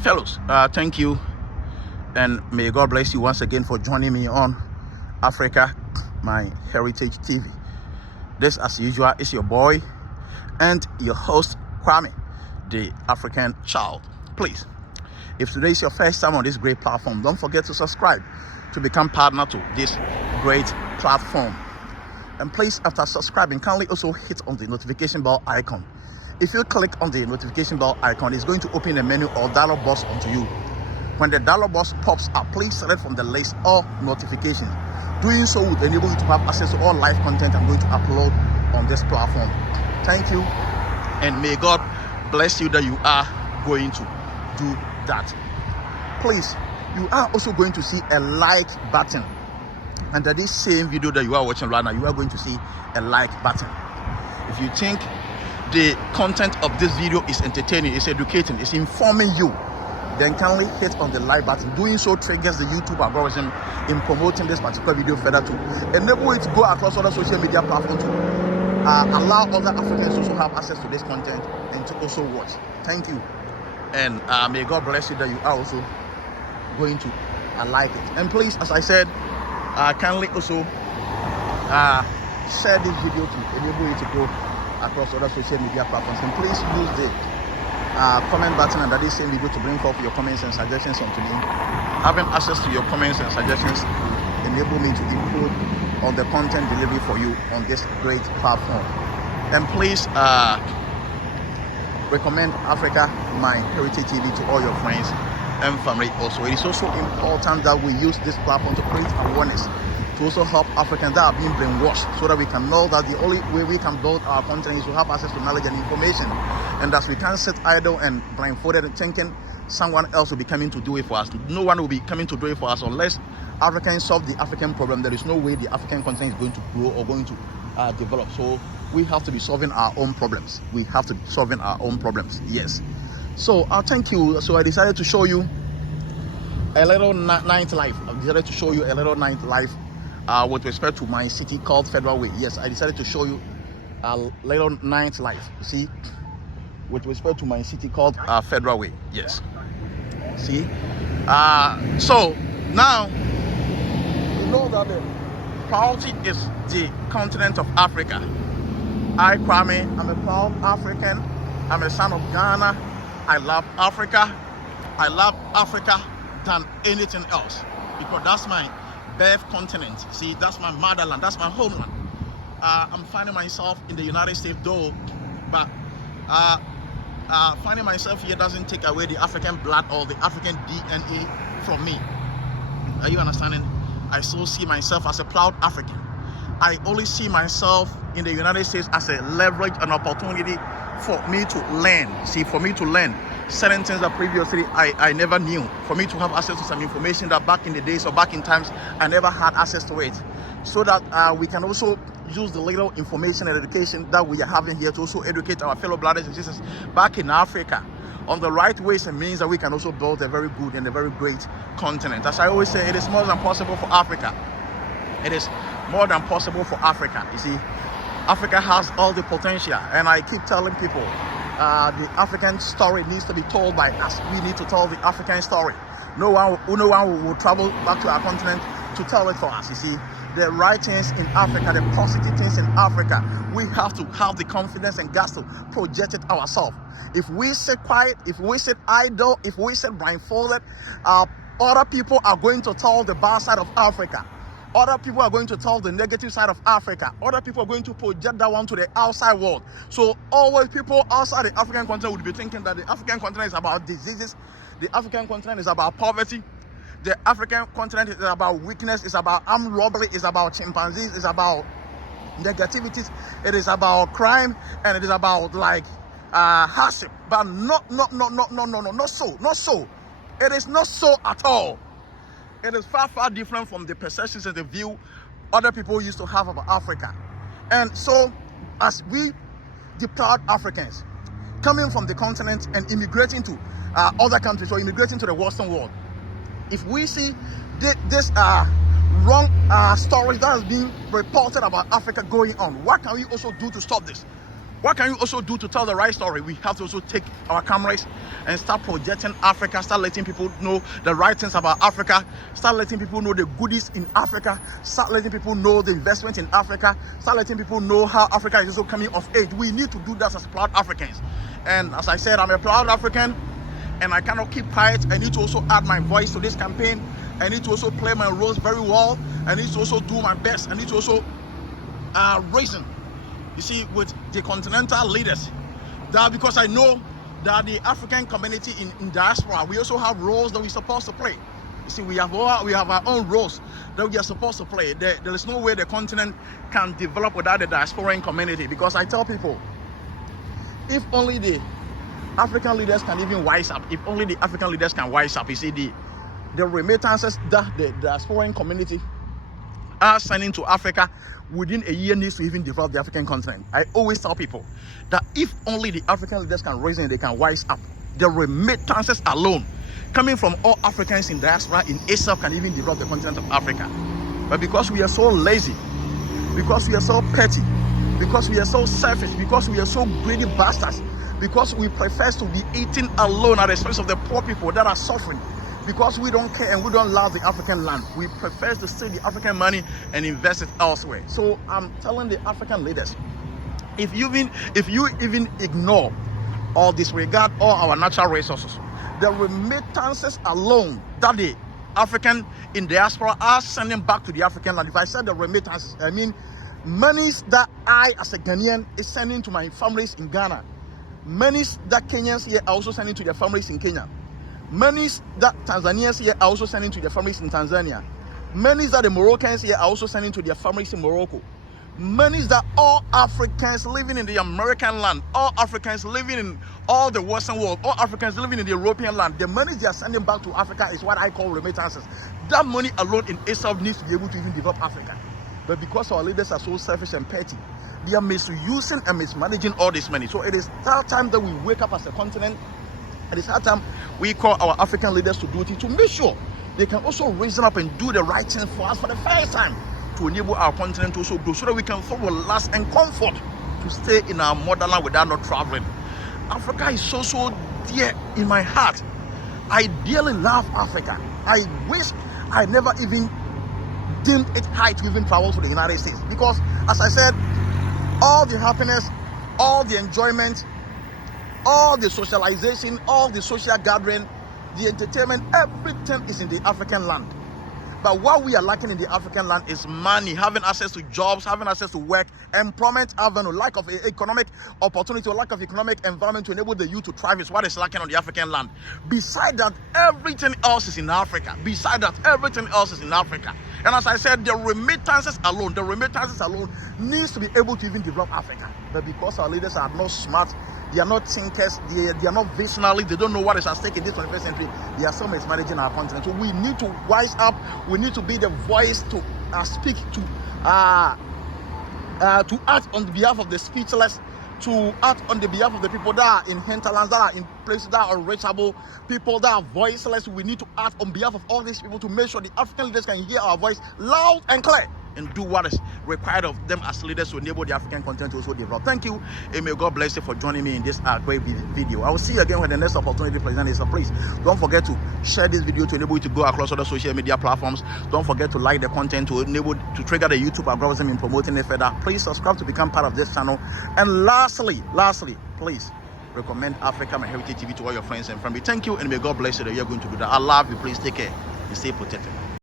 Fellows, thank you, and may God bless you once again for joining me on Africa, my Heritage TV. This, as usual, is your boy and your host, Kwame, the African child. Please, if today is your first time on this great platform, don't forget to subscribe to become partner to this great platform. And please, after subscribing, kindly also hit on the notification bell icon. If you click on the notification bell icon, it's going to open a menu or dialog box onto you. When the dialog box pops up, please select from the list all notifications. Doing so will enable you to have access to all live content I'm going to upload on this platform. Thank you, and may God bless you that you are going to do that. Please, you are also going to see a like button. Under this same video that you are watching right now, you are going to see a like button. If you think the content of this video is entertaining, it's educating, it's informing you, then kindly hit on the like button. Doing so triggers the YouTube algorithm in promoting this particular video further to enable it to go across other social media platforms to allow other Africans to also have access to this content and to also watch. Thank you, and may God bless you that you are also going to like it. And please, as I said, kindly also share this video to enable you to go across other social media platforms. And please use the comment button under this same video to bring forth your comments and suggestions on today. Having access to your comments and suggestions will enable me to improve on the content delivery for you on this great platform. And please recommend Africa, my Heritage TV, to all your friends and family. Also, it is also important that we use this platform to create awareness, to also help Africans that are being brainwashed, so that we can know that the only way we can build our country is to have access to knowledge and information, and that we can't sit idle and blindfolded and thinking someone else will be coming to do it for us. No one will be coming to do it for us unless Africans solve the African problem. There is no way the African continent is going to grow or going to develop. So we have to be solving our own problems. We have to be solving our own problems. Yes. So thank you. So I decided to show you a little nightlife. I decided to show you a little nightlife with respect to my city called Federal Way. Yes, I decided to show you a little nightlife. See, with respect to my city called Federal Way. Yes. See. So now you know that the priority is the continent of Africa. I, Kwame, I'm a proud African. I'm a son of Ghana. I love Africa. I love Africa than anything else, because that's my birth continent. See, that's my motherland, that's my homeland. I'm finding myself in the United States though, but finding myself here doesn't take away the African blood or the African DNA from me. Are you understanding? I still see myself as a proud African. I only see myself in the United States as a leverage, an opportunity for me to learn. See, for me to learn certain things that previously I never knew, for me to have access to some information that back in the days or back in times I never had access to it, so that we can also use the little information and education that we are having here to also educate our fellow brothers and sisters back in Africa on the right ways and means that we can also build a very good and a very great continent. As I always say, it is more than possible for Africa. It is more than possible for Africa. You see, Africa has all the potential, and I keep telling people the African story needs to be told by us. We need to tell the African story. No one will travel back to our continent to tell it for us. You see, the right things in Africa, the positive things in Africa, we have to have the confidence and guts to project it ourselves. If we sit quiet, if we sit idle, if we sit blindfolded, other people are going to tell the bad side of Africa. Other people are going to tell the negative side of Africa. Other people are going to project that one to the outside world. So always people outside the African continent would be thinking that the African continent is about diseases. The African continent is about poverty. The African continent is about weakness. It's about armed robbery. It's about chimpanzees. It's about negativities. It is about crime, and it is about like hardship. But not so. It is not so at all. It is far, far different from the perceptions and the view other people used to have about Africa. And so, as we, the proud Africans, coming from the continent and immigrating to other countries or immigrating to the Western world, if we see this wrong stories that has been reported about Africa going on, what can we also do to stop this? What can you also do to tell the right story? We have to also take our cameras and start projecting Africa, start letting people know the right things about Africa, start letting people know the goodies in Africa, start letting people know the investment in Africa, start letting people know how Africa is also coming of age. We need to do that as proud Africans. And as I said, I'm a proud African, and I cannot keep quiet. I need to also add my voice to this campaign. I need to also play my roles very well. I need to also do my best. I need to also reason, you see, with the continental leaders, that because I know that the African community in diaspora, we also have roles that we're supposed to play. You see, we have our own roles that we are supposed to play. There is no way the continent can develop without the diasporan community, because I tell people, if only the African leaders can even wise up, if only the African leaders can wise up, you see, the remittances that the diasporan community are sending to Africa within a year needs to even develop the African continent. I always tell people that if only the African leaders can raise and they can wise up, the remittances alone coming from all Africans in diaspora in itself can even develop the continent of Africa. But because we are so lazy, because we are so petty, because we are so selfish, because we are so greedy bastards, because we prefer to be eating alone at the expense of the poor people that are suffering, because we don't care and we don't love the African land, we prefer to steal the African money and invest it elsewhere. So I'm telling the African leaders, if you even ignore or disregard all our natural resources, the remittances alone that the African in diaspora are sending back to the African land. If I said the remittances, I mean monies that I as a Ghanaian is sending to my families in Ghana, monies that Kenyans here are also sending to their families in Kenya, monies that Tanzanians here are also sending to their families in Tanzania, monies that the Moroccans here are also sending to their families in Morocco, monies that all Africans living in the American land, all Africans living in all the Western world, all Africans living in the European land, the money they are sending back to Africa is what I call remittances. That money alone in itself needs to be able to even develop Africa. But because our leaders are so selfish and petty, they are misusing and mismanaging all this money. So it is that time that we wake up as a continent. It is that time we call our African leaders to duty to make sure they can also reason up and do the right thing for us for the first time, to enable our continent to also grow, so that we can follow last and comfort to stay in our motherland without not traveling. Africa is so dear in my heart. I dearly love Africa. I wish I never even deemed it high to even travel to the United States, because as I said, all the happiness, all the enjoyment, all the socialization, all the social gathering, the entertainment, everything is in the African land. But what we are lacking in the African land is money, having access to jobs, having access to work, employment avenue, lack of economic opportunity or lack of economic environment to enable the youth to thrive is what is lacking on the African land. Beside that, everything else is in Africa. Beside that, everything else is in Africa. And as I said, the remittances alone needs to be able to even develop Africa. But because our leaders are not smart, they are not thinkers, they are not visionary, they don't know what is at stake in this 21st century, they are still mismanaging our continent. So we need to wise up, we need to be the voice to speak, to act on behalf of the speechless, to act on the behalf of the people that are in hinterlands, that are in places that are unreachable, people that are voiceless. We need to act on behalf of all these people to make sure the African leaders can hear our voice loud and clear and do what is required of them as leaders to enable the African continent to also develop. Thank you, and may God bless you for joining me in this great video. I will see you again when the next opportunity presents itself. Please don't forget to share this video to enable you to go across other social media platforms. Don't forget to like the content to enable to trigger the YouTube algorithm in promoting it further. Please subscribe to become part of this channel. And lastly, please recommend Africa My Heritage TV to all your friends and family. Thank you, and may God bless you that you're going to do that. I love you. Please take care and stay protected.